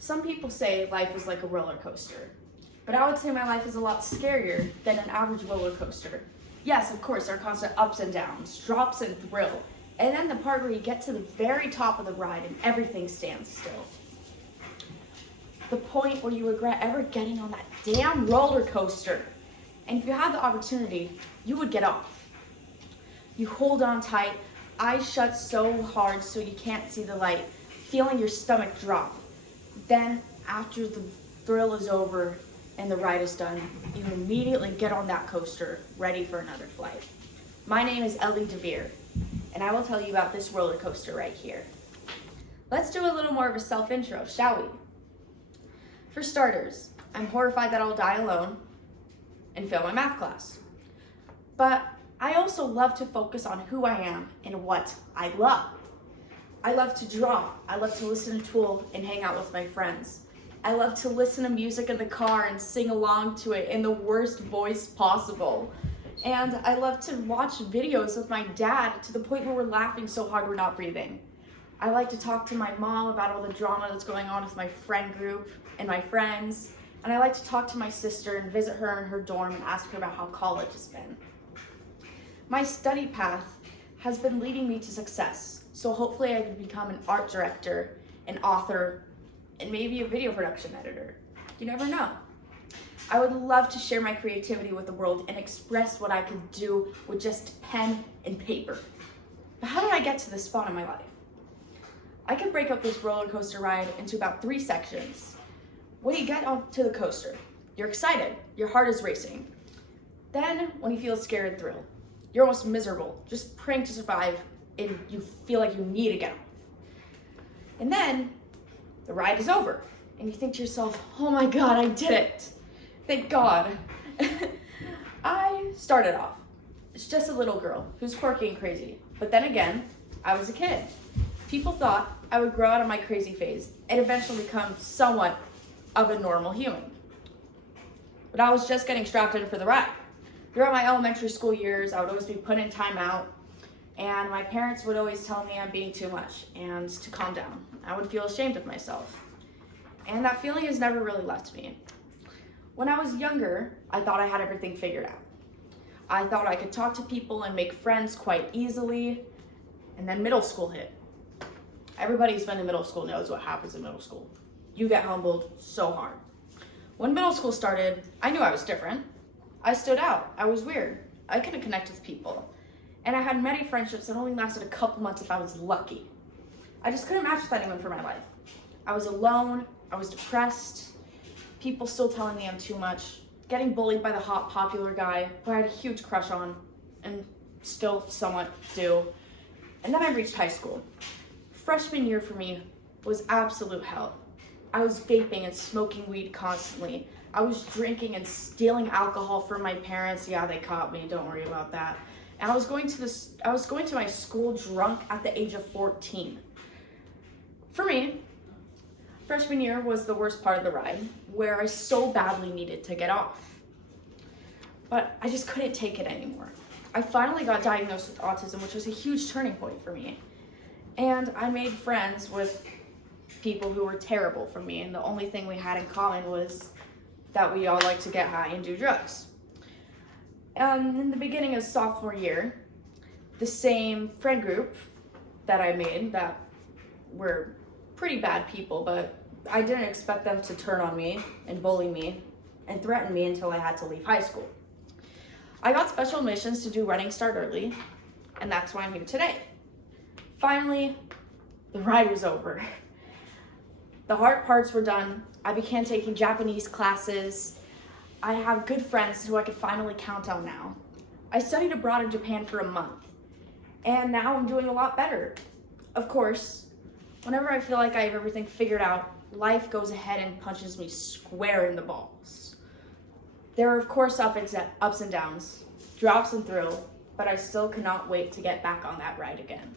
Some people say life is like a roller coaster, but I would say my life is a lot scarier than an average roller coaster. Yes, of course, there are constant ups and downs, drops and thrill, and then the part where you get to the very top of the ride and everything stands still. The point where you regret ever getting on that damn roller coaster. And if you had the opportunity, you would get off. You hold on tight, eyes shut so hard so you can't see the light, feeling your stomach drop. Then, after the thrill is over and the ride is done, you immediately get on that coaster, ready for another flight. My name is Ellie DeVere, and I will tell you about this roller coaster right here. Let's do a little more of a self-intro, shall we? For starters, I'm horrified that I'll die alone and fail my math class. But I also love to focus on who I am and what I love. I love to draw. I love to listen to Tool and hang out with my friends. I love to listen to music in the car and sing along to it in the worst voice possible. And I love to watch videos with my dad to the point where we're laughing so hard we're not breathing. I like to talk to my mom about all the drama that's going on with my friend group and my friends. And I like to talk to my sister and visit her in her dorm and ask her about how college has been. My study path has been leading me to success. So hopefully I can become an art director, an author, and maybe a video production editor. You never know. I would love to share my creativity with the world and express what I could do with just pen and paper. But how did I get to this spot in my life? I could break up this roller coaster ride into about 3 sections. When you get onto the coaster, you're excited, your heart is racing. Then, when you feel scared and thrilled, you're almost miserable, just praying to survive, and you feel like you need to get off. And then, the ride is over, and you think to yourself, oh my God, I did it. Thank God. I started off as just a little girl who's quirky and crazy, but then again, I was a kid. People thought I would grow out of my crazy phase and eventually become somewhat of a normal human. But I was just getting strapped in for the ride. Throughout my elementary school years, I would always be put in timeout, and my parents would always tell me I'm being too much and to calm down. I would feel ashamed of myself. And that feeling has never really left me. When I was younger, I thought I had everything figured out. I thought I could talk to people and make friends quite easily, and then middle school hit. Everybody who's been in middle school knows what happens in middle school. You get humbled so hard. When middle school started, I knew I was different. I stood out. I was weird. I couldn't connect with people. And I had many friendships that only lasted a couple months if I was lucky. I just couldn't match with anyone for my life. I was alone. I was depressed. People still telling me I'm too much. Getting bullied by the hot, popular guy who I had a huge crush on and still somewhat do. And then I reached high school. Freshman year for me was absolute hell. I was vaping and smoking weed constantly. I was drinking and stealing alcohol from my parents. Yeah, they caught me, don't worry about that. And I was going to my school drunk at the age of 14. For me, freshman year was the worst part of the ride, where I so badly needed to get off. But I just couldn't take it anymore. I finally got diagnosed with autism, which was a huge turning point for me. And I made friends with people who were terrible for me, and the only thing we had in common was that we all like to get high and do drugs. In the beginning of sophomore year, the same friend group that I made that were pretty bad people, but I didn't expect them to turn on me and bully me and threaten me until I had to leave high school. I got special admissions to do Running Start Early, and that's why I'm here today. Finally, the ride was over. The hard parts were done. I began taking Japanese classes. I have good friends who I could finally count on now. I studied abroad in Japan for a month, and now I'm doing a lot better. Of course, whenever I feel like I have everything figured out, life goes ahead and punches me square in the balls. There are, of course, ups and downs, drops and thrills, but I still cannot wait to get back on that ride again.